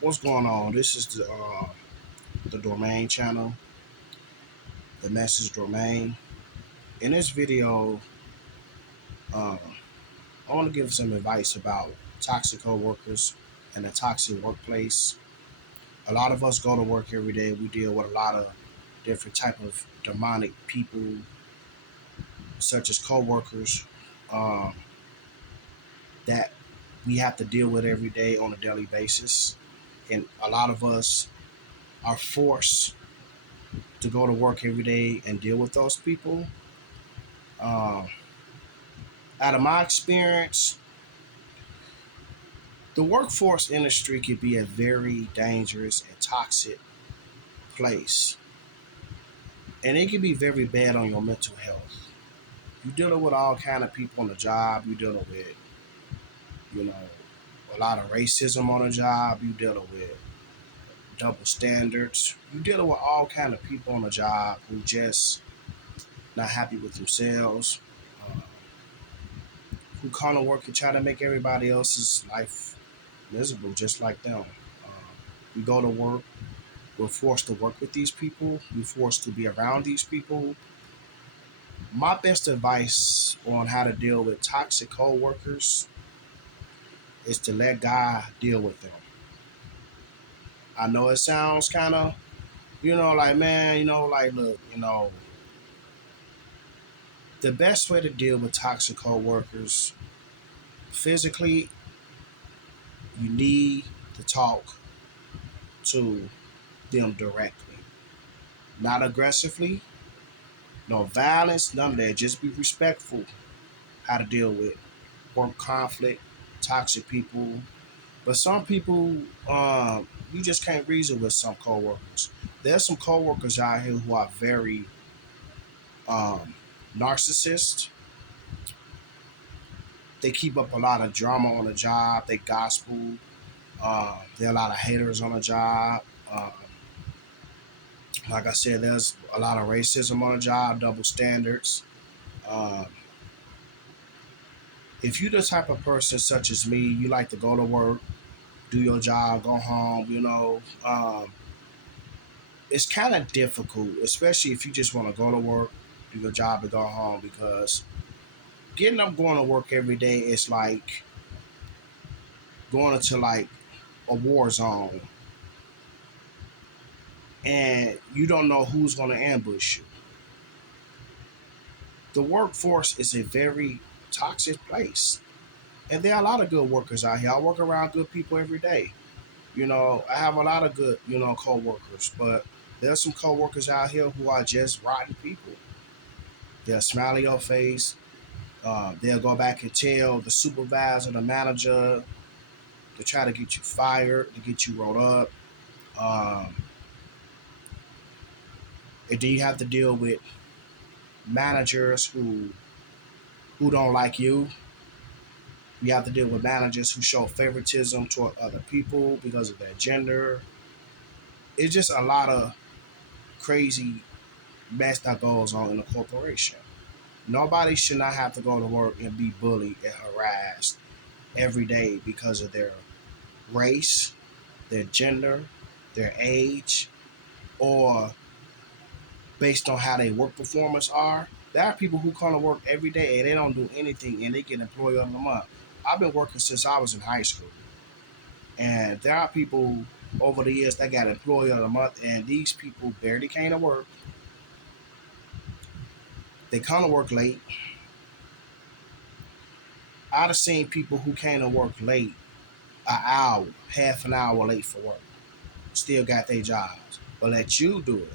What's going on? This is the Domain channel, the Message Domain. In this video, uh, I want to give some advice about toxic coworkers and a toxic workplace. A lot of us go to work every day. We deal with a lot of different type of demonic people, such as coworkers, um, that we have to deal with every day on a daily basis. And a lot of us are forced to go to work every day and deal with those people. Um, Out of my experience, the workforce industry could be a very dangerous and toxic place. And it can be very bad on your mental health. You're dealing with all kind of people on the job. You're dealing with, you know, a lot of racism on the job. You're dealing with double standards. You're dealing with all kind of people on the job who just not happy with themselves, uh, who come to work and try to make everybody else's life miserable just like them. We go to work. We're forced to work with these people. We're forced to be around these people. My best advice on how to deal with toxic coworkers is to let God deal with them. I know it sounds kind of, like, man, like, look, the best way to deal with toxic coworkers physically, you need to talk to them directly, not aggressively, no violence, none of that. Just be respectful. How to deal with work conflict, toxic people. But some people, you just can't reason with some coworkers. There's some coworkers out here who are very um, narcissist. They keep up a lot of drama on the job. They gospel. There are a lot of haters on the job. Like I said, there's a lot of racism on the job, double standards. Um, if you're the type of person such as me, you like to go to work, do your job, go home, it's kind of difficult, especially if you just want to go to work, do your job, and go home. Because getting up, going to work every day is like going into like a war zone, and you don't know who's going to ambush you. The workforce is a very toxic place, and there are a lot of good workers out here. I work around good people every day. I have a lot of good, co-workers, but there's some co-workers out here who are just rotten people. They'll smile in your face. They'll go back and tell the supervisor, the manager, to try to get you fired, to get you rolled up. Um, and then you have to deal with managers who don't like you. You have to deal with managers who show favoritism toward other people because of their gender. It's just a lot of crazy mess that goes on in a corporation. Nobody should not have to go to work and be bullied and harassed every day because of their race, their gender, their age, or based on how their work performance are. There are people who come to work every day and they don't do anything and they get employee of the month. I've been working since I was in high school, and there are people over the years that got employee of the month, and these people barely came to work. They come to work late. I've seen people who came to work late, an hour, half an hour late for work, still got their jobs. But let you do it.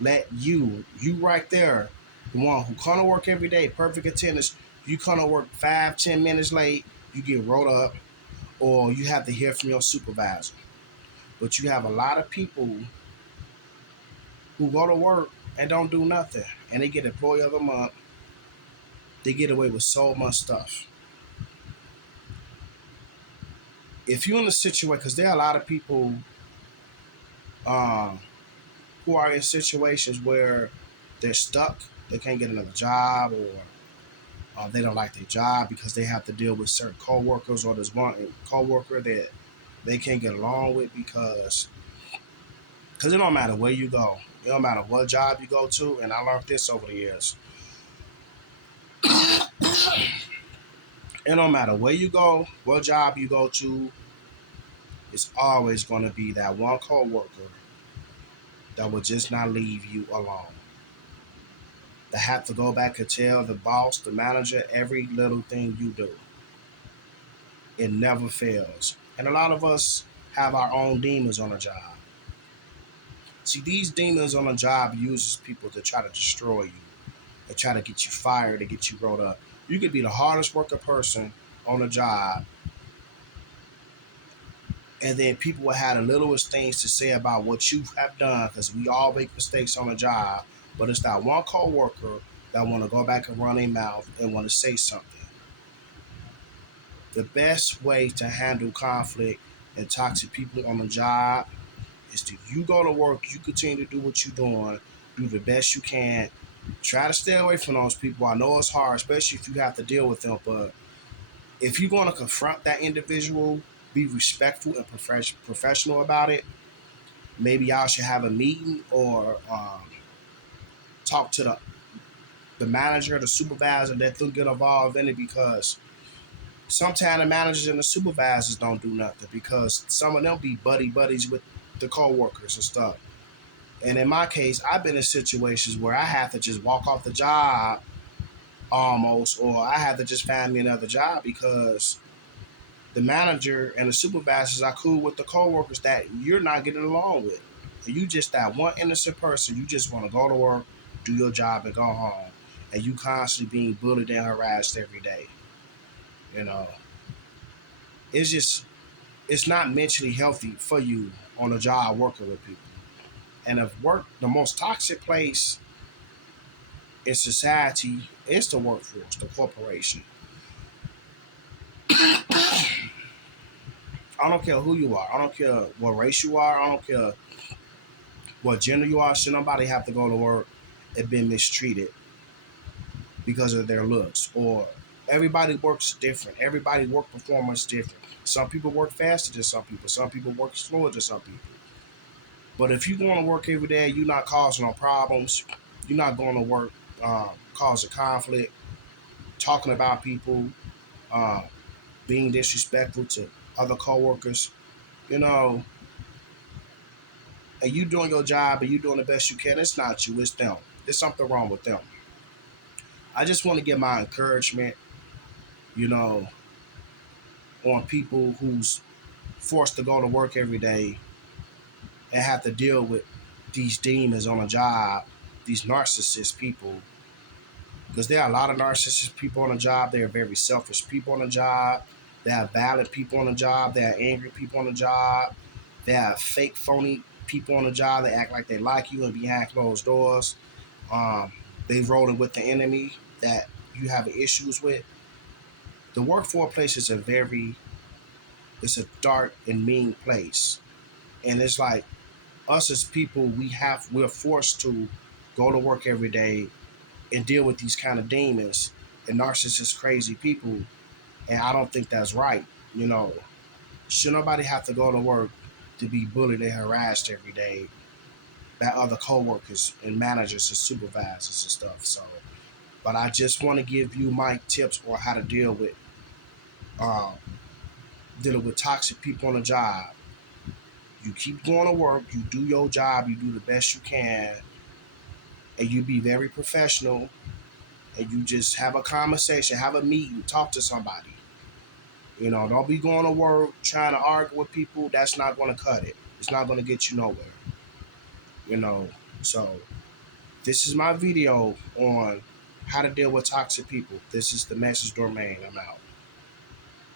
Let you right there, the one who come to work every day, perfect attendance, you come to work 5, 10 minutes late, you get rolled up, or you have to hear from your supervisor. But you have a lot of people who go to work and don't do nothing, and they get employee of the month. They get away with so much stuff. If you're in a situation, because there are a lot of people um, who are in situations where they're stuck, they can't get another job, or they don't like their job because they have to deal with certain coworkers, or there's one coworker that they can't get along with because it don't matter where you go. It don't matter what job you go to, and I learned this over the years. It don't matter where you go, what job you go to, it's always going to be that one coworker that will just not leave you alone. They have to go back and tell the boss, the manager, every little thing you do. It never fails. And a lot of us have our own demons on a job. See, these demons on a job uses people to try to destroy you, to try to get you fired, to get you rolled up. You could be the hardest working person on a job, and then people will have the littlest things to say about what you have done, because we all make mistakes on a job. But it's that one coworker that want to go back and run their mouth and want to say something. The best way to handle conflict and toxic people on the job is to you go to work, you continue to do what you're doing, do the best you can. Try to stay away from those people. I know it's hard, especially if you have to deal with them, but if you're going to confront that individual, be respectful and professional about it. Maybe y'all should have a meeting or talk to the manager, the supervisor that will get involved in it, because sometimes the managers and the supervisors don't do nothing because some of them be buddies with the co-workers and stuff. And in my case, I've been in situations where I have to just walk off the job almost, or I have to just find me another job because the manager and the supervisors are cool with the coworkers that you're not getting along with. You just that one innocent person. You just want to go to work, do your job, and go home, and you constantly being bullied and harassed every day. You know, it's just it's not mentally healthy for you on a job working with people. And if work, the most toxic place in society is the workforce, the corporation. I don't care who you are. I don't care what race you are. I don't care what gender you are. Should nobody have to go to work and been mistreated because of their looks? Or everybody works different. Everybody work performance different. Some people work faster than some people. Some people work slower than some people. But if you want to work every day, you're not causing no problems. You're not going to work causing conflict, talking about people, uh, being disrespectful to other coworkers. You know, and you doing your job and you doing the best you can. It's not you, it's them. There's something wrong with them. I just want to get my encouragement, you know, on people who's forced to go to work every day and have to deal with these demons on a job, these narcissist people. Because there are a lot of narcissist people on the job. There are very selfish people on the job. There are violent people on the job. There are angry people on the job. There are fake, phony people on the job that act like they like you and behind closed doors. Um, they rolling with the enemy that you have issues with. The workforce place is it's a dark and mean place. And it's like us as people, we're forced to go to work every day and deal with these kind of demons and narcissist crazy people. And I don't think that's right. You know, should nobody have to go to work to be bullied and harassed every day by other coworkers and managers and supervisors and stuff. So, but I just want to give you my tips on how to uh, dealing with toxic people on the job. You keep going to work, you do your job, you do the best you can, and you be very professional, and you just have a conversation, have a meeting, talk to somebody. You know, don't be going to work trying to argue with people. That's not going to cut it. It's not going to get you nowhere. You know, so this is my video on how to deal with toxic people. This is the Message Domain. I'm out.